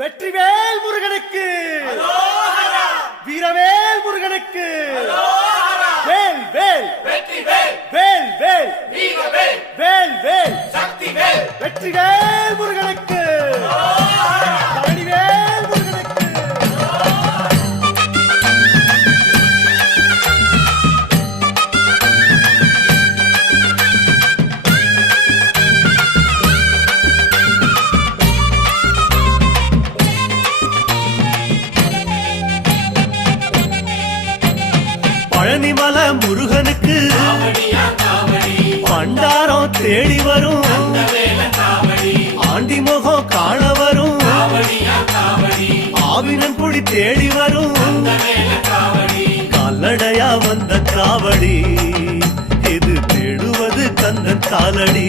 வெற்றிவேல் முருகனுக்கு, வீரவேல் முருகனுக்கு, வேல் வேல் வேல் வேல் வேல் வேல் வெற்றிவேல் முருகனுக்கு, பழனிவேல் முருகனுக்கு. பழனிமல முருகனுக்கு பண்டாரம் தேடி வரும், ஆண்டி முகம் காண வரும், ஆவினன் குடி தேடி வரும், கால்நடையா வந்த காவடி இது தேடுவது கந்தன் காலடி.